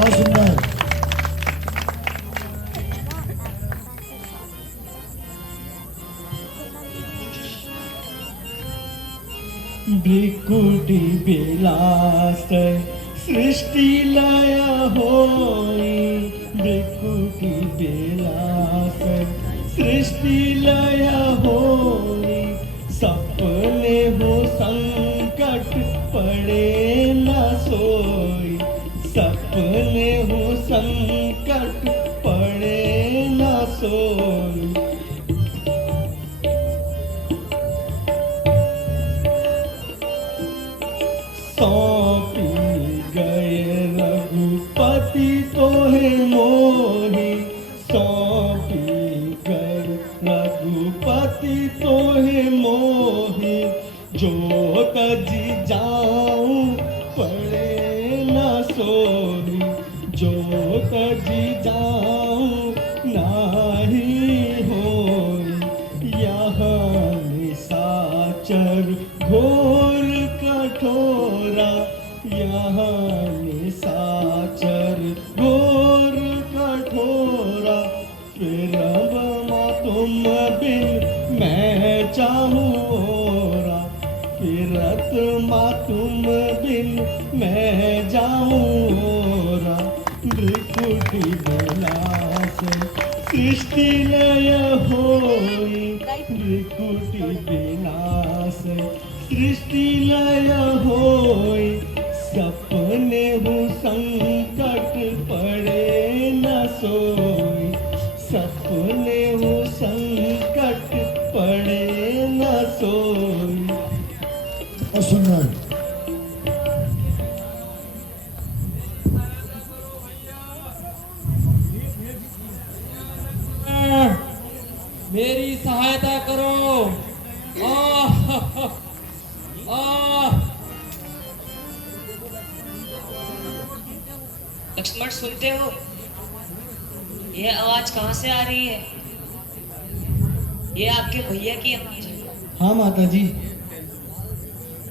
बहुत सुंदर। भ्रिकुटी विलास सृष्टि लय होई, भ्रिकुटी विलास सृष्टि लय होई, सपने हो संकट पड़े न सोई, सपने हो संकट पड़े न सोई। सौंपी गए रघुपति तोहे मोहि, सौंपी गए रघुपति तोहे मोहि, जो तजी जाऊं पड़े न सोई, जो तजी जाऊं नाही होई। यहाँ निशाचर घोर कठोरा, यहाँ निशाचर घोर कठोरा, फिर तुम बिन मैं चाहूँ ओरा, फिरत तुम बिन मैं जाऊँ ओरा। भ्रिकुटी विलास सृष्टि लय होई, भ्रिकुटी विलास सृष्टि लय होई, सपने हो संकट पड़े न सोई, सपने हो संकट पड़े न सोई। बहुत सुंदर। मेरी सहायता करो। आह, आह। लक्ष्मण सुनते हो? यह आवाज कहाँ से आ रही है? ये आपके भैया की आवाज है। हाँ माता जी,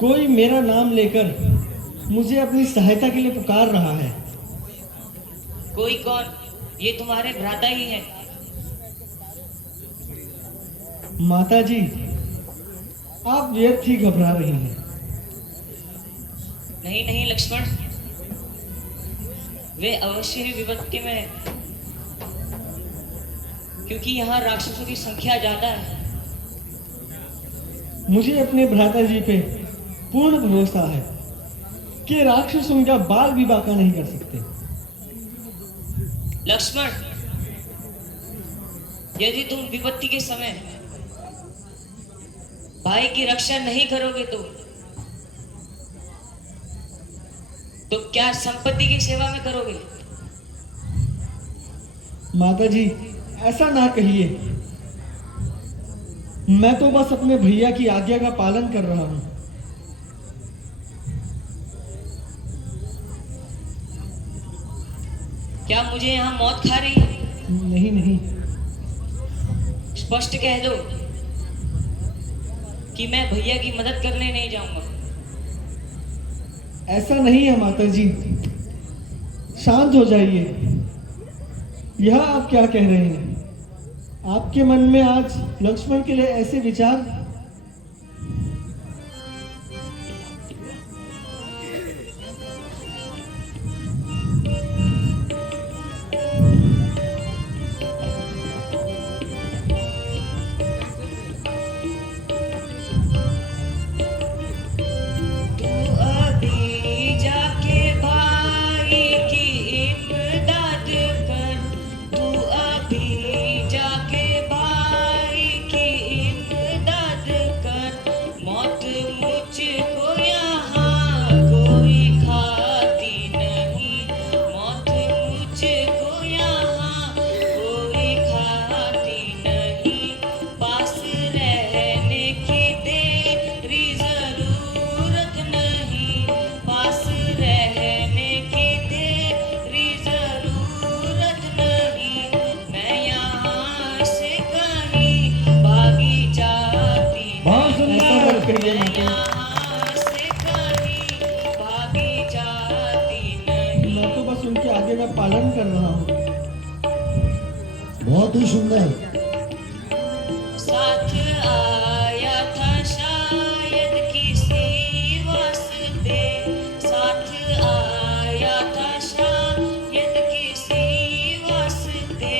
कोई मेरा नाम लेकर मुझे अपनी सहायता के लिए पुकार रहा है। कोई कौन? ये तुम्हारे भ्राता ही हैं। माता जी, आप व्यर्थ ही घबरा रही हैं। नहीं नहीं लक्ष्मण, वे अवश्य ही विपत्ति में है, क्योंकि यहाँ राक्षसों की संख्या ज्यादा है। मुझे अपने भ्राता जी पे पूर्ण भरोसा है कि राक्षस उनका बाल भी बांका नहीं कर सकते। लक्ष्मण, यदि तुम विपत्ति के समय भाई की रक्षा नहीं करोगे तो क्या संपत्ति की सेवा में करोगे? माता जी, ऐसा ना कहिए। मैं तो बस अपने भैया की आज्ञा का पालन कर रहा हूं। क्या मुझे यहाँ मौत खा रही है? नहीं नहीं, स्पष्ट कह दो कि मैं भैया की मदद करने नहीं जाऊंगा। ऐसा नहीं है माता जी, शांत हो जाइए। यह आप क्या कह रहे हैं? आपके मन में आज लक्ष्मण के लिए ऐसे विचार? जाके भाई की इमदाद आज्ञा का पालन कर रहा हूँ। बहुत ही सुंदर। साथ आया था शायद किसी वास्ते, साथ आया था शायद किसी वास्ते,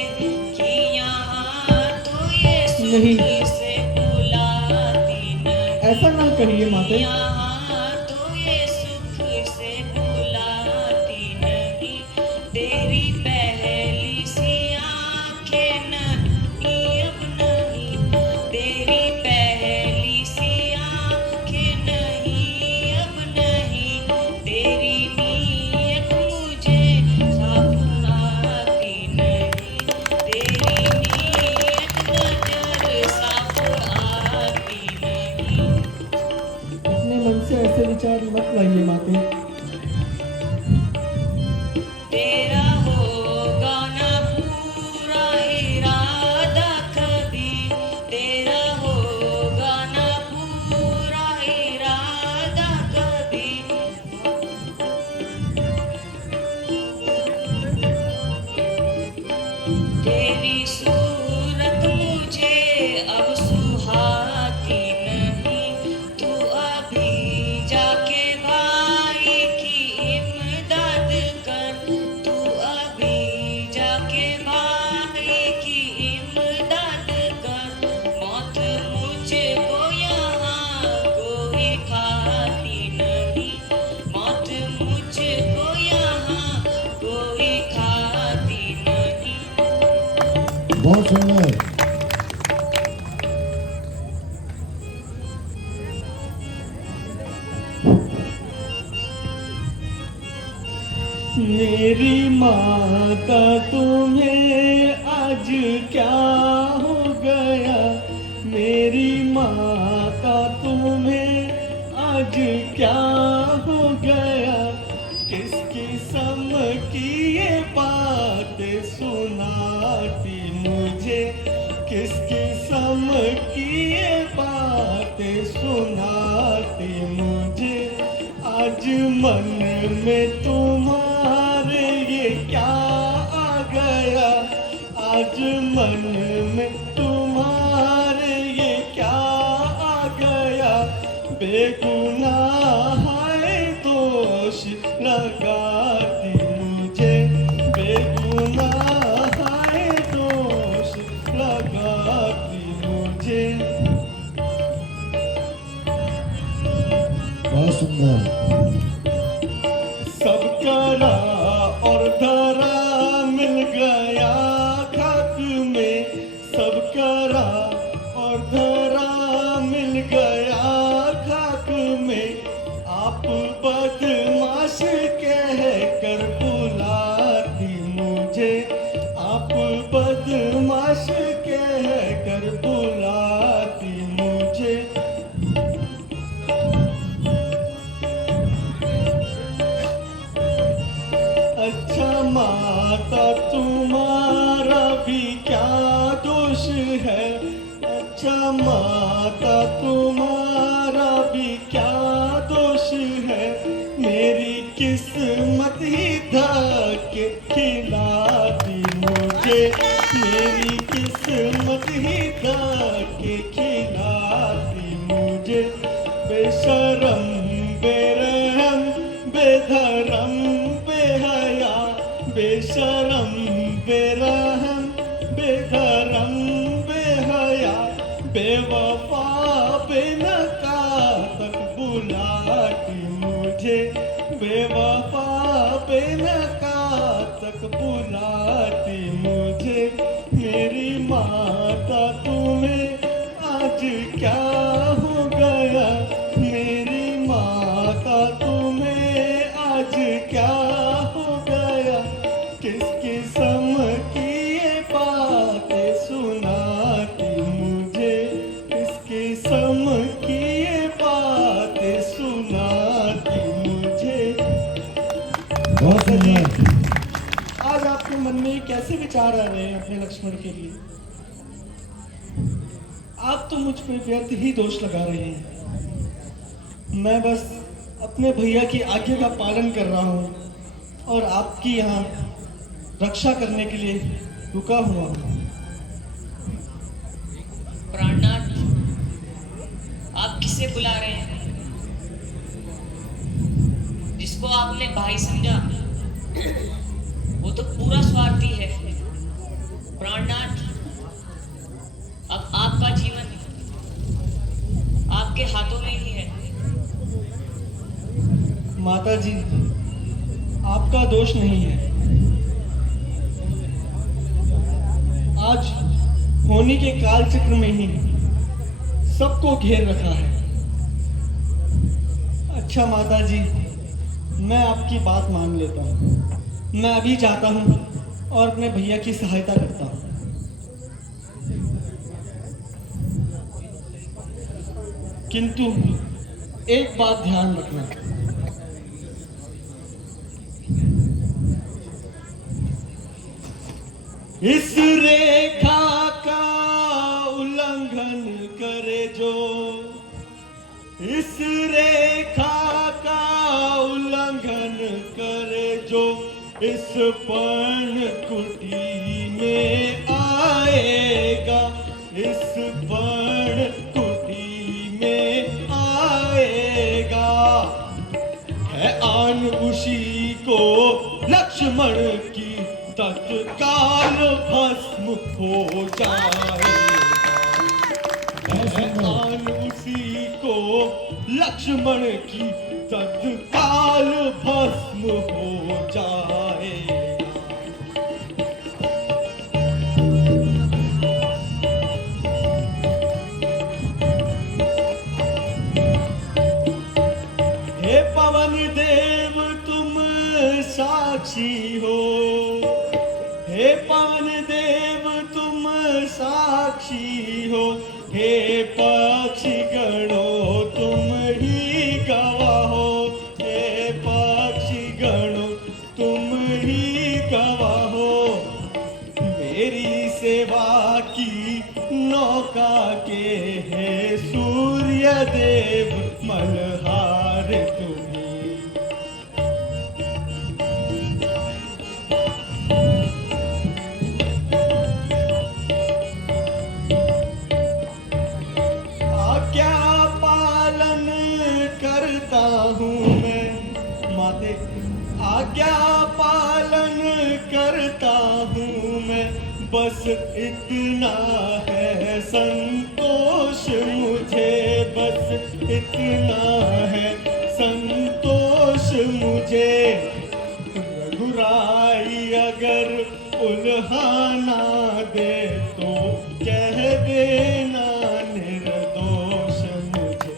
कि यहाँ तो ये नहीं। सुख से बुलाती नहीं, ऐसा ना कहिए माते। यहाँ तो ये सुख से बुलाती नहीं, तेरी पहली सी आंखें नहीं अब नहीं, तेरी पहली सी आंखें नहीं अब नहीं, तेरी नीयत मुझे साफ आती नहीं, तेरी नीयत नजर साफ आती नहीं। अपने मन से ऐसे विचार मत लाइए माते। तेरा होगा ना पूरा इरादा कभी, तेरा होगा ना पूरा इरादा कभी, तेरी सूरत मुझे अब सुहाती नहीं, तू अभी जाके भाई की इमदाद कर, तू अभी जाके भाई की इमदाद कर, मौत मुझको यहाँ कोई खाती नहीं, मौत मुझको यहाँ कोई खाती नहीं। बहुत सुंदर। मेरी माता तुम्हें आज क्या हो गया, मेरी माता तुम्हें आज क्या हो गया, किस किस्म की ये बातें सुनाती मुझे, किस किस्म की ये बातें सुनाती मुझे, आज मन में तुम्हारे ये क्या आ गया, आज मन में तुम्हारे ये क्या आ गया, बेगुनाह है दोष लगाती मुझे, बेगुनाह है दोष लगाती मुझे। बहुत सुंदर। सब करा और धरा मिल गया खाक में, सब करा और धरा मिल गया खाक में, आप बदमाश कह कर बुलाती मुझे, आप बदमाश कह कर बुलाती मुझे। अच्छा माता तुम्हारा भी क्या दोष है, अच्छा माता तुम्हारा भी क्या दोष है, मेरी किस्मत ही धक्के खिलाती मुझे, मेरी किस्मत ही धक्के खिलाती मुझे, बेशरम बेरहम बेधर्म बेहया, बेशरम बेरहम बेधर्म बेहया, बेवफा बेनकाब बुलाती मुझे, बेवफा बेनकाब बुलाती मुझे। मेरी माता तुम्हें आज क्या हो गया, मेरी माता तुम्हें आज क्या हो गया, किस किस्म की ये बातें सुनाती मुझे, किस किस्म की ये बातें सुनाती मुझे। बहुत सुंदर। आज आपके मन में कैसे विचार आ रहे हैं अपने लक्ष्मण के लिए? आप तो मुझ पे व्यर्थ ही दोष लगा रहे हैं। मैं बस अपने भैया की आज्ञा का पालन कर रहा हूँ और आपकी यहाँ रक्षा करने के लिए रुका हुआ हूँ। प्राणनाथ, आप किसे बुला रहे हैं? जिसको आपने भाई समझा वो तो पूरा स्वार्थी है। प्राणनाथ, अब आपका जीवन आपके हाथों में ही है। माता जी, आपका दोष नहीं है। आज होनी के काल चक्र में ही सबको घेर रखा है। अच्छा माता जी, मैं आपकी बात मान लेता हूँ। मैं अभी जाता हूँ और अपने भैया की सहायता करता हूँ। किंतु एक बात ध्यान रखना, इस रेखा का उल्लंघन करे जो, इस रेखा का उल्लंघन करे जो, इस पर्ण कुटी में आएगा, इस पर्ण कुटी में आएगा। है आन उसी को लक्ष्मण की तत्काल भस्म हो जाएगा। है आन उसी को लक्ष्मण की तत्काल भस्म हो जाएगा। हे पवन देव तुम साक्षी हो, हे पवन देव तुम साक्षी हो, हे पक्षी गणों तुम ही गवाह हो, हे पक्षी गणों तुम ही गवाह हो। मेरी सेवा की नौका के हे सूर्य देव मल्हार तुम्ही। आज्ञा पालन करता हूँ मैं माते, आज्ञा पालन करता हूँ मैं, बस इतना है संतोष मुझे, बस इतना है संतोष मुझे। रघुराई अगर उल्हाना दे तो कह देना निर्दोष मुझे।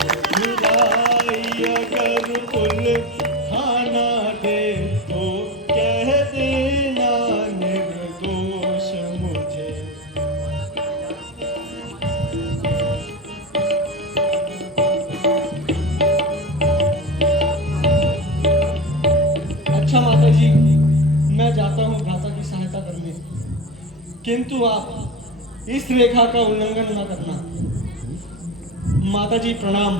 रघुराई अगर उल्हाना दे तो कह देना निर्दोष मुझे। अच्छा माता जी, मैं जाता हूँ भ्राता की सहायता करने, किंतु आप इस रेखा का उल्लंघन न करना। माता जी प्रणाम।